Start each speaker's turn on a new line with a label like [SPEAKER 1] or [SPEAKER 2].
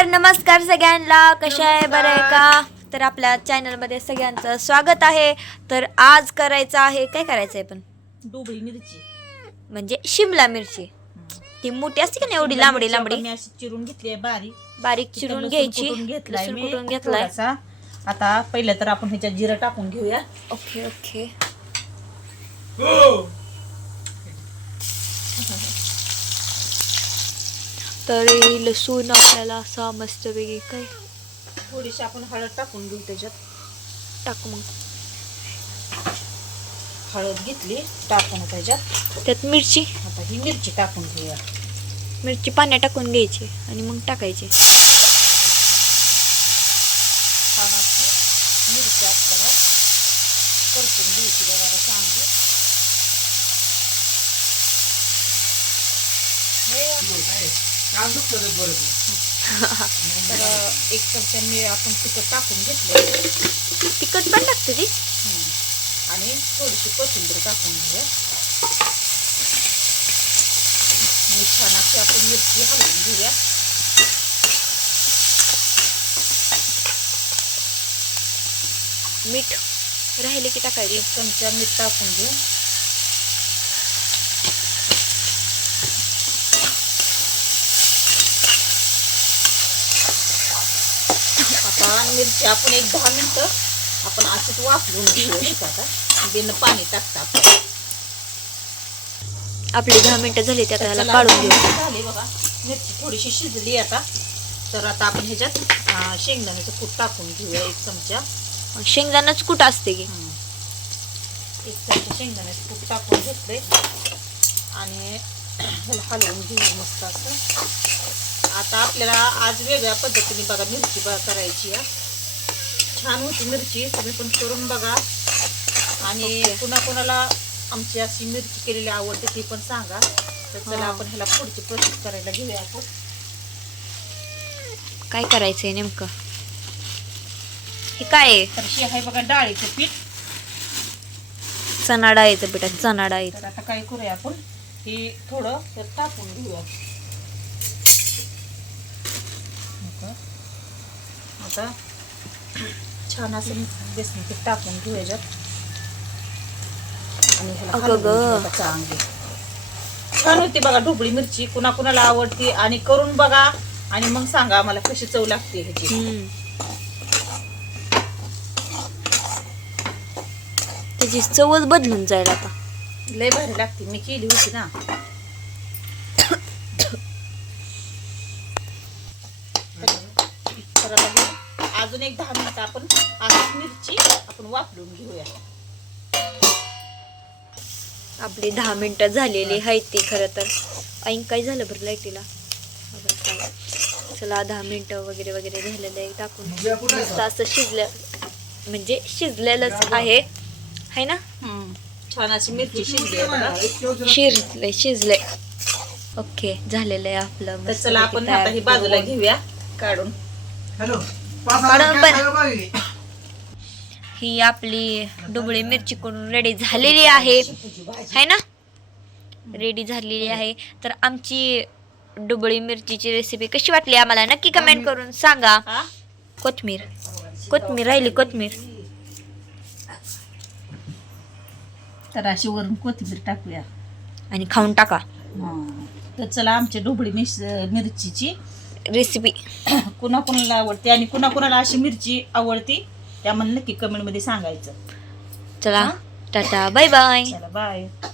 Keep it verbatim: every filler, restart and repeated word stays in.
[SPEAKER 1] नमस्कार सगळ्यांना, कशा आहे, बरं आहे का? तर आपल्या चॅनलमध्ये सगळ्यांचं स्वागत आहे. तर आज करायचं आहे, काय करायचं आहे पण
[SPEAKER 2] डोबळी मिरची
[SPEAKER 1] म्हणजे शिमला मिरची. ती मोठी असते का नाही, एवढी लांबडी लांबडी
[SPEAKER 2] मी अशी चिरून घेतली आहे, बारीक
[SPEAKER 1] बारीक चिरून घ्यायची.
[SPEAKER 2] घेतलाय
[SPEAKER 1] लसूण
[SPEAKER 2] मी
[SPEAKER 1] कुटून घेतलाय.
[SPEAKER 2] थोडासा. आता पहिलं तर आपण ह्याच्यात जिरं टाकून घेऊया.
[SPEAKER 1] Okay okay. तर लसूण आपल्याला असा मस्त वेगळी काय
[SPEAKER 2] थोडीशी आपण हळद टाकून घेऊ त्याच्यात.
[SPEAKER 1] टाकू मग.
[SPEAKER 2] हळद घेतली टाकून त्याच्यात.
[SPEAKER 1] त्यात मिरची,
[SPEAKER 2] आता ही मिरची टाकून घेऊया.
[SPEAKER 1] मिरची पाण्यात टाकून घ्यायची आणि मग टाकायची.
[SPEAKER 2] छान अशी मिरची आपल्याला परतून घ्यायची बघा चांगली. तर एक चमचा मी आपण तिखट टाकून घेतलं.
[SPEAKER 1] तिखट पण टाकते ती.
[SPEAKER 2] आणि थोडीशी कोथिंबीर टाकून घेऊया. आणि छान अशी आपण मिरची हलवून घेऊया.
[SPEAKER 1] मीठ राहिले की टाकायचे.
[SPEAKER 2] एक चमचा मीठ टाकून घेऊ. आता मिरची आपण एक दहा मिनिटं आपण अशीच वाफवून घेऊया. आता बिन पाणी टाकता
[SPEAKER 1] आपली दहा मिनिटं झाली, त्यात त्याला काढून घेऊ.
[SPEAKER 2] झाली बघा, मिरची थोडीशी शिजली आता. तर आता आपण ह्याच्यात शेंगदाण्याचं कूट टाकून घेऊया. एक चमचा
[SPEAKER 1] शेंगदाण्याच कुठं असते की
[SPEAKER 2] एक चमचा शेंगदाण्याचं कूट टाकून घेतले आणि ह्याला हलवून घेऊ मस्त असं. आता आपल्याला आज वेगळ्या पद्धतीने बघा मिरची बघा करायची आहे. छान होती मिरची, तुम्ही पण करून बघा. आणि कुणा कुणाला आमची अशी मिरची केलेली आवडते ती पण सांगा. तर चला आपण ह्याला पुढची प्रोसेस करायला घेऊया. आपण
[SPEAKER 1] काय करायचंय नेमकं, हे काय आहे?
[SPEAKER 2] तर हे आहे बघा डाळीचं पीठ.
[SPEAKER 1] चणा डाळीचं पीठ, चणा डाळी.
[SPEAKER 2] तर आता काय करूया, आपण हे थोडं तर टाकून घेऊया. आता छान असं बेसन पीठ टाकून घेऊ याच्यात. आणि ह्याला हलवून घेऊ चांगली. छान होती बघा ढोबळी मिरची. कुणा कुणाला आवडती आणि करून बघा आणि मग सांगा मला कशी चव लागते ह्याची.
[SPEAKER 1] त्याची चवच बदलून जाईल आता.
[SPEAKER 2] लय भारी लागते, मी केली होती ना. तर अजून एक दहा मिनिट आपण अशीच मिरची आपण वापरून घेऊया.
[SPEAKER 1] आपली दहा मिनिटं झालेली आहे ती. खरं तर ऐन काय झालं बरं लाईटीला. चला दहा मिनिटं वगैरे वगैरे झालेलं आहे. टाकून मस्त असं शिजलं म्हणजे शिजलेलंच आहे है ना.
[SPEAKER 2] छान अशी मिरची शिजली आहे.
[SPEAKER 1] शिजलंय शिजलंय ओके झालेलं आहे आपलं.
[SPEAKER 2] तर चला आपण आता ही बाजूला घेऊया काढून.
[SPEAKER 1] काढून पण ही आपली डुबळी मिरची करून रेडी झालेली आहे है ना. रेडी झालेली आहे. तर आमची डुबळी मिरचीची रेसिपी कशी वाटली आम्हाला नक्की कमेंट करून सांगा. कोथमीर कोथमीर राहिली कोथमीर.
[SPEAKER 2] तर अशी वरून कोथिंबीर टाकूया
[SPEAKER 1] आणि खाऊन टाका.
[SPEAKER 2] तर चला आमच्या ढोबळी मिस मिरचीची
[SPEAKER 1] रेसिपी
[SPEAKER 2] कुणा कुणाला आवडते आणि कुणा कुणाला अशी मिरची आवडती त्यामध्ये नक्की कमेंट मध्ये सांगायचं.
[SPEAKER 1] चला टाटा बाय बाय.
[SPEAKER 2] चला बाय.